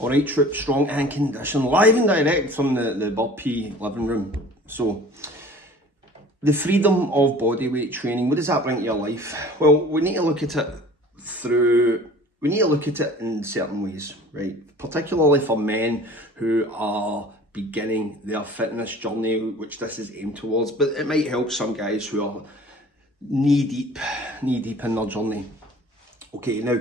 Alright troops, strong and conditioned, live and direct from the Burpee living room. So, the freedom of bodyweight training, what does that bring to your life? Well, we need to look at it in certain ways, right? Particularly for men who are beginning their fitness journey, which this is aimed towards, but it might help some guys who are knee deep in their journey. Okay, now,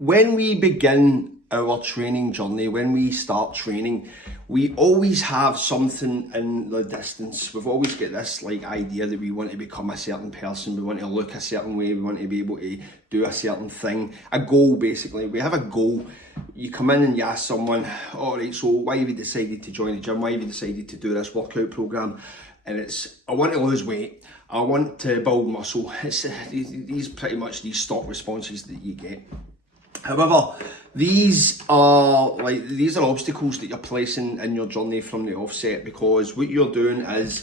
when we begin our training journey, when we start training, we always have something in the distance. We've always got this idea that we want to become a certain person, we want to look a certain way, we want to be able to do a certain thing. A goal, basically. We have a goal. You come in and you ask someone, alright, so why have you decided to join the gym? Why have you decided to do this workout program? And it's, I want to lose weight, I want to build muscle. It's these pretty much these stock responses that you get. However, these are obstacles that you're placing in your journey from the offset, because what you're doing is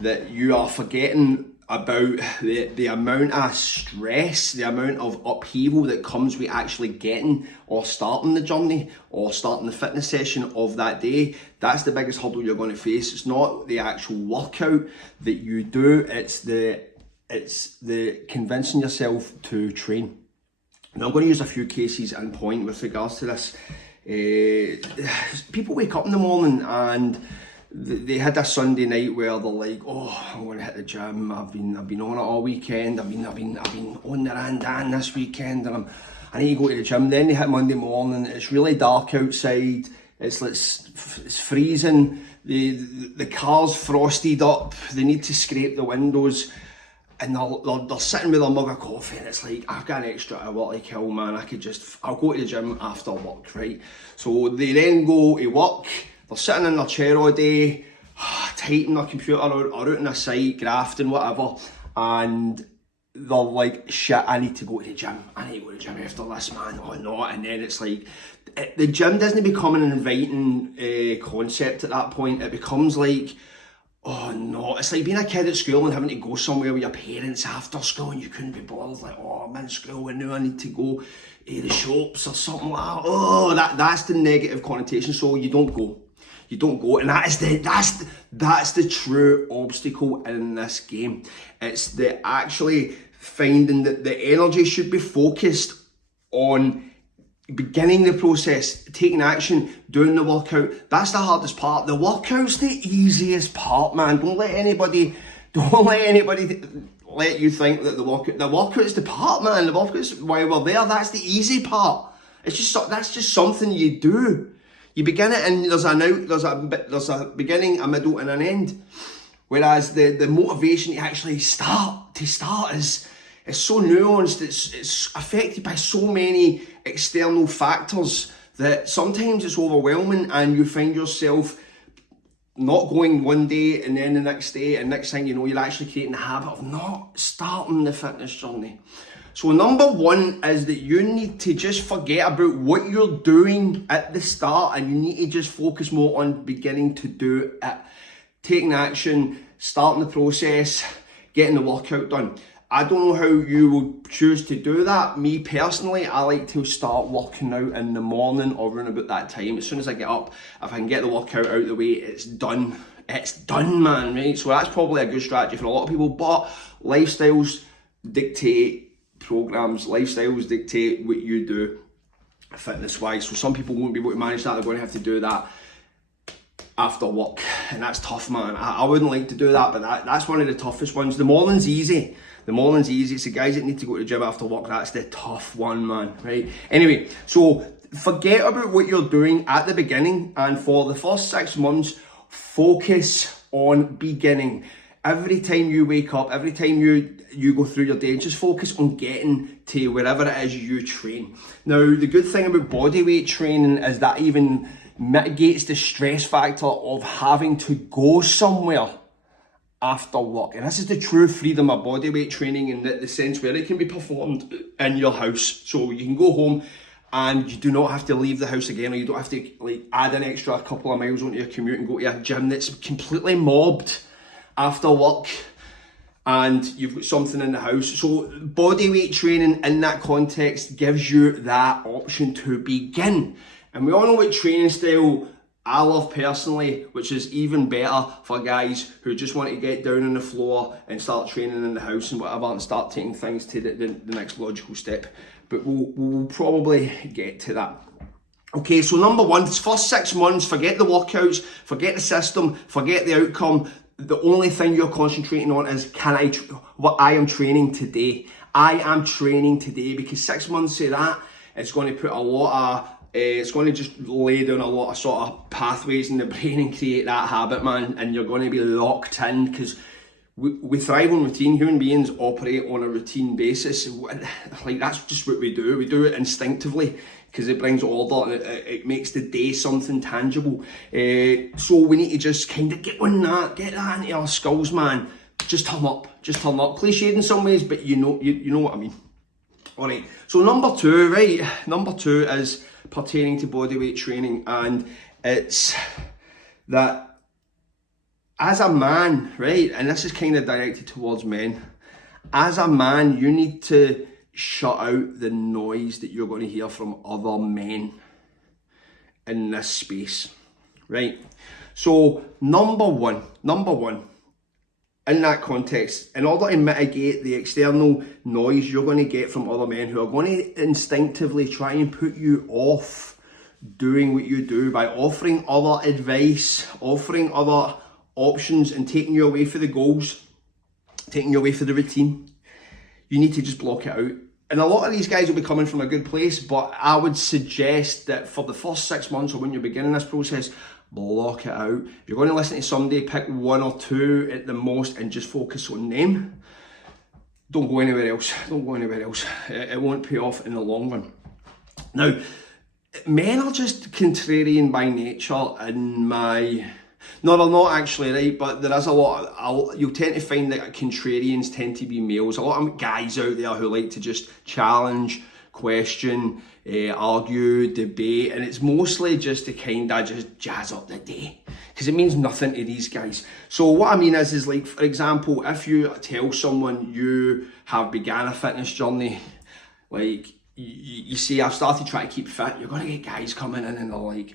that you are forgetting about the amount of stress, the amount of upheaval that comes with actually getting or starting the journey or starting the fitness session of that day. That's the biggest hurdle you're going to face. It's not the actual workout that you do, it's the convincing yourself to train. Now, I'm going to use a few cases in point with regards to this. People wake up in the morning and they had a Sunday night where they're like, oh, I'm going to hit the gym. I've been on it all weekend. I've been on the randan this weekend, and I need to go to the gym. Then they hit Monday morning. It's really dark outside. It's freezing. The car's frosted up. They need to scrape the windows. And they're sitting with a mug of coffee, and it's like, I've got an extra hour to kill, man. I'll go to the gym after work, right? So they then go to work, they're sitting in their chair all day, typing their computer or out on a site, grafting, whatever, and they're like, shit, I need to go to the gym. I need to go to the gym after this, man. Oh no, and then it's like, the gym doesn't become an inviting concept at that point. It becomes like, oh no, it's like being a kid at school and having to go somewhere with your parents after school and you couldn't be bothered, like, oh, I'm in school and now I need to go to the shops or something like that. Oh, that's the negative connotation, so you don't go. You don't go, and that's the true obstacle in this game. It's the actually finding that the energy should be focused on beginning the process, taking action, doing the workout. That's the hardest part. The workout's the easiest part, man. Don't let anybody let you think that the workout's the part, man. The workout's why we're there. That's the easy part. That's just something you do. You begin it and there's a beginning, a middle, and an end. Whereas the motivation to actually start is so nuanced, it's affected by so many external factors that sometimes it's overwhelming, and you find yourself not going one day and then the next day, and next thing you know, you're actually creating the habit of not starting the fitness journey. So number one is that you need to just forget about what you're doing at the start, and you need to just focus more on beginning to do it, taking action, starting the process, getting the workout done. I don't know how you would choose to do that. Me personally, I like to start working out in the morning or around about that time. As soon as I get up, if I can get the workout out of the way, it's done. It's done, man, right? So that's probably a good strategy for a lot of people, but lifestyles dictate programs, lifestyles dictate what you do fitness-wise. So some people won't be able to manage that. They're going to have to do that after work, and that's tough, man. I wouldn't like to do that, but that's one of the toughest ones. The morning's easy. It's the guys that need to go to the gym after work. That's the tough one, man, right? Anyway, so forget about what you're doing at the beginning, and for the first 6 months, focus on beginning. Every time you wake up, every time you go through your day, just focus on getting to wherever it is you train. Now, the good thing about bodyweight training is that even mitigates the stress factor of having to go somewhere after work. And this is the true freedom of bodyweight training, in the sense where it can be performed in your house. So you can go home and you do not have to leave the house again, or you don't have to add an extra couple of miles onto your commute and go to a gym that's completely mobbed after work. and you've got something in the house. So body weight training in that context gives you that option to begin. And we all know what training style I love personally, which is even better for guys who just want to get down on the floor and start training in the house and whatever, and start taking things to the next logical step. But we'll probably get to that. Okay, so number one, first 6 months, forget the workouts, forget the system, forget the outcome. The only thing you're concentrating on is, what I am training today. I am training today, because 6 months of that, it's going to put a lot of, it's going to just lay down a lot of sort of pathways in the brain and create that habit, man. And you're going to be locked in, because we thrive on routine. Human beings operate on a routine basis. Like, that's just what we do. We do it instinctively, because it brings order and it makes the day something tangible. So we need to just kind of get on that, get that into our skulls, man. Just turn up. Cliched in some ways, but you know what I mean. All right. So number two is pertaining to bodyweight training, and it's that as a man, right, and this is kind of directed towards men, as a man, you need to shut out the noise that you're going to hear from other men in this space, right? So number one, in that context, in order to mitigate the external noise you're going to get from other men who are going to instinctively try and put you off doing what you do by offering other advice, offering other options, and taking you away for the goals, taking you away for the routine, you need to just block it out. And a lot of these guys will be coming from a good place, but I would suggest that for the first 6 months, or when you're beginning this process, block it out. If you're going to listen to somebody, pick one or two at the most and just focus on them. Don't go anywhere else. It won't pay off in the long run. Now, men are just contrarian by nature in my... No, they're not actually, right? But there is a lot, you'll tend to find that contrarians tend to be males. A lot of guys out there who like to just challenge, question, argue, debate, and it's mostly just to kind of just jazz up the day, because it means nothing to these guys. So what I mean is like, for example, if you tell someone you have began a fitness journey, like you say, I've started trying to keep fit, you're going to get guys coming in and they're like,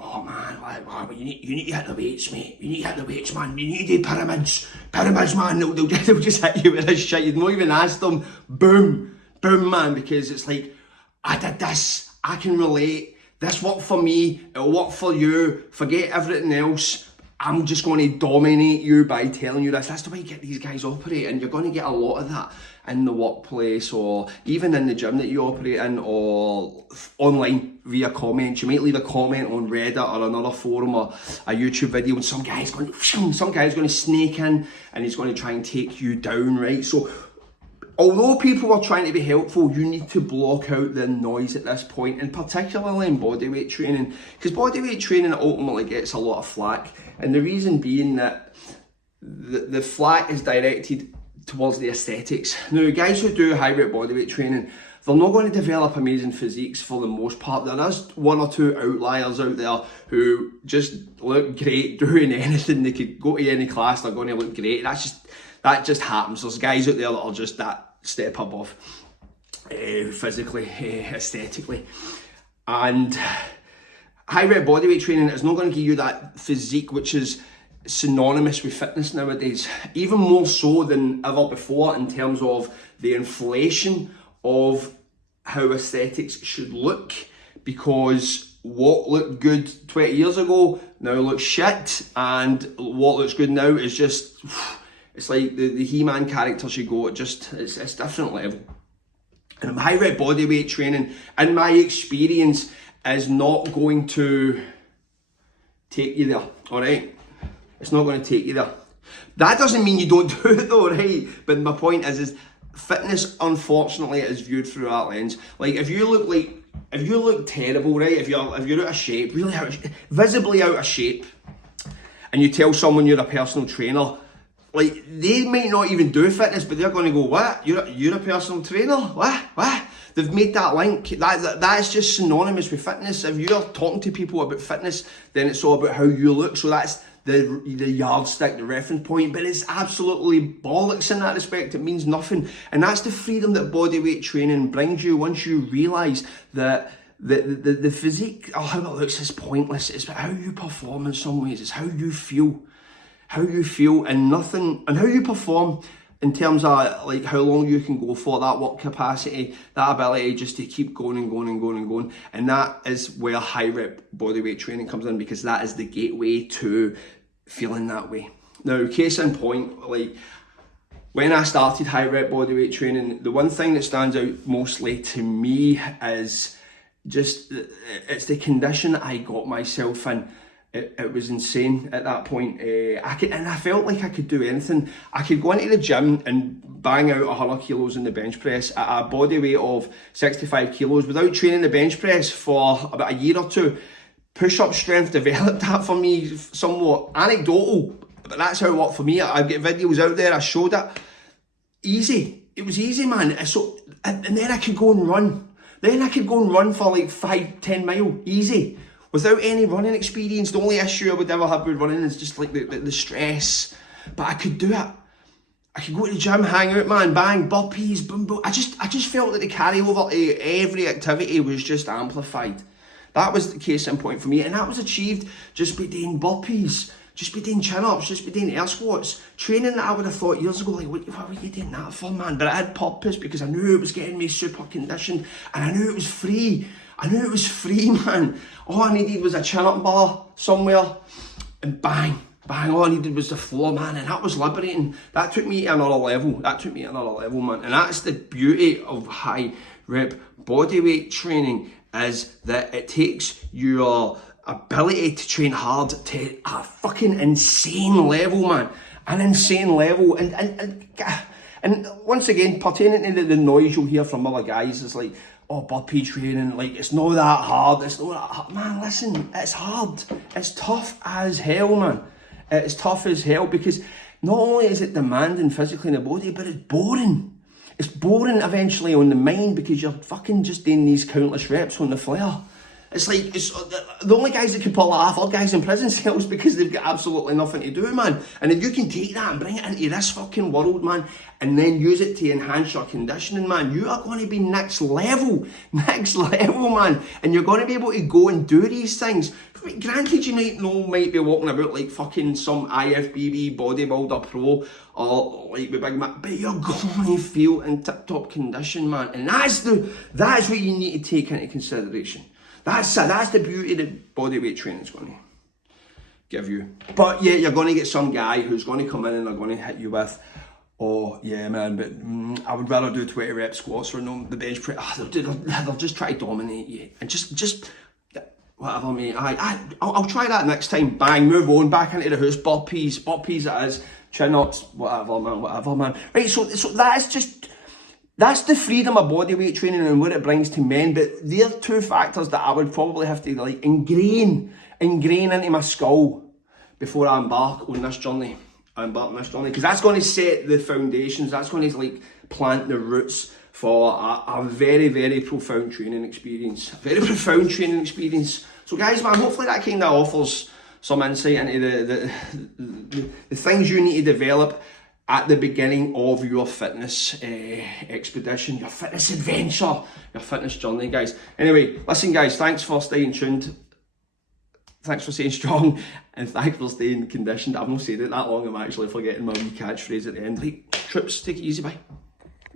oh man, like, you need to hit the weights, mate. You need to hit the weights, man. You need to do pyramids, man. They'll just hit you with this shit. You've not even asked them. Boom, man, because it's like, I did this, I can relate. This worked for me, it'll work for you. Forget everything else. I'm just going to dominate you by telling you this. That's the way you get these guys operate, and you're going to get a lot of that in the workplace, or even in the gym that you operate in, or online via comments. You might leave a comment on Reddit or another forum or a YouTube video, and some guy's going to snake in and he's going to try and take you down, right? So although people are trying to be helpful, you need to block out the noise at this point, and particularly in bodyweight training, because bodyweight training ultimately gets a lot of flack, and the reason being that the flack is directed towards the aesthetics. Now, guys who do high rate bodyweight training, they're not going to develop amazing physiques for the most part. There is one or two outliers out there who just look great doing anything. They could go to any class, they're going to look great. That just happens. There's guys out there that are just that step above physically, aesthetically. And high rate bodyweight training is not going to give you that physique which is synonymous with fitness nowadays, even more so than ever before, in terms of the inflation of how aesthetics should look, because what looked good 20 years ago now looks shit, and what looks good now is just, it's like the He-Man characters you go, it's different level. And high rate bodyweight training, in my experience, is not going to take you there, alright? It's not going to take you there. That doesn't mean you don't do it though, right? But my point is fitness, unfortunately, is viewed through that lens. Like, if you look terrible, right? If you're out of shape, really visibly out of shape, and you tell someone you're a personal trainer, like, they might not even do fitness, but they're going to go, what? You're a personal trainer? What? They've made that link. That is just synonymous with fitness. If you're talking to people about fitness, then it's all about how you look. So that's the yardstick, the reference point, but it's absolutely bollocks in that respect. It means nothing. And that's the freedom that bodyweight training brings you once you realise that the physique, or how it looks, is pointless. It's how you perform in some ways. It's how you feel. And nothing, and how you perform in terms of like how long you can go for, that work capacity, that ability just to keep going and going and going and going. And that is where high rep bodyweight training comes in, because that is the gateway to feeling that way. Now, case in point, like when I started high rep bodyweight training, the one thing that stands out mostly to me is just, it's the condition that I got myself in. It was insane at that point. I felt like I could do anything. I could go into the gym and bang out 100 kilos in the bench press at a body weight of 65 kilos without training the bench press for about a year or two. Push-up strength developed that for me, somewhat anecdotal, but that's how it worked for me. I've got videos out there, I showed it. Easy. It was easy, man. And then I could go and run. Then I could go and run for like 5-10 mile, easy. Without any running experience. The only issue I would ever have with running is just like the stress. But I could do it. I could go to the gym, hang out, man, bang, burpees, boom, boom. I just felt that the carryover to every activity was just amplified. That was the case in point for me. And that was achieved just by doing burpees, just by doing chin-ups, just by doing air squats. Training that I would have thought years ago, like, what were you doing that for, man? But I had purpose because I knew it was getting me super conditioned, and I knew it was free. Man. All I needed was a chin-up bar somewhere, and bang, all I needed was the floor, man, and that was liberating. That took me to another level. Man. And that's the beauty of high rep bodyweight training, is that it takes your ability to train hard to a fucking insane level, man. An insane level. And once again, pertaining to the noise you'll hear from other guys, it's like, oh, burpee training, like, it's not that hard, Man, listen, it's hard. It's tough as hell, man. It's tough as hell, because not only is it demanding physically in the body, but it's boring. It's boring eventually on the mind, because you're fucking just doing these countless reps on the flare. It's like, the only guys that can pull that off are guys in prison cells, because they've got absolutely nothing to do, man. And if you can take that and bring it into this fucking world, man, and then use it to enhance your conditioning, man, you are going to be next level, man. And you're going to be able to go and do these things. Granted, you might be walking about like fucking some IFBB bodybuilder pro, or like with Big Mac, but you're going to feel in tip-top condition, man. And that's what you need to take into consideration. That's the beauty that bodyweight training is going to give you. But yeah, you're going to get some guy who's going to come in and they're going to hit you with, oh yeah, man, but I would rather do 20 rep squats or no, the bench press. They'll just try to dominate you, and just whatever, mate. I'll try that next time. Bang, move on, back into the house. Burpees it is. Chin ups, whatever, man. Right, so that's the freedom of bodyweight training and what it brings to men. But there are two factors that I would probably have to like ingrain into my skull before I embark on this journey. Because that's going to set the foundations. That's going to like plant the roots for a very, very profound training experience. So guys, man, hopefully that kind of offers some insight into the things you need to develop at the beginning of your fitness expedition, your fitness adventure, your fitness journey, guys. Anyway, listen, guys, thanks for staying tuned. Thanks for staying strong, and thanks for staying conditioned. I've not said it that long, I'm actually forgetting my wee catchphrase at the end. Like, trips, take it easy, bye.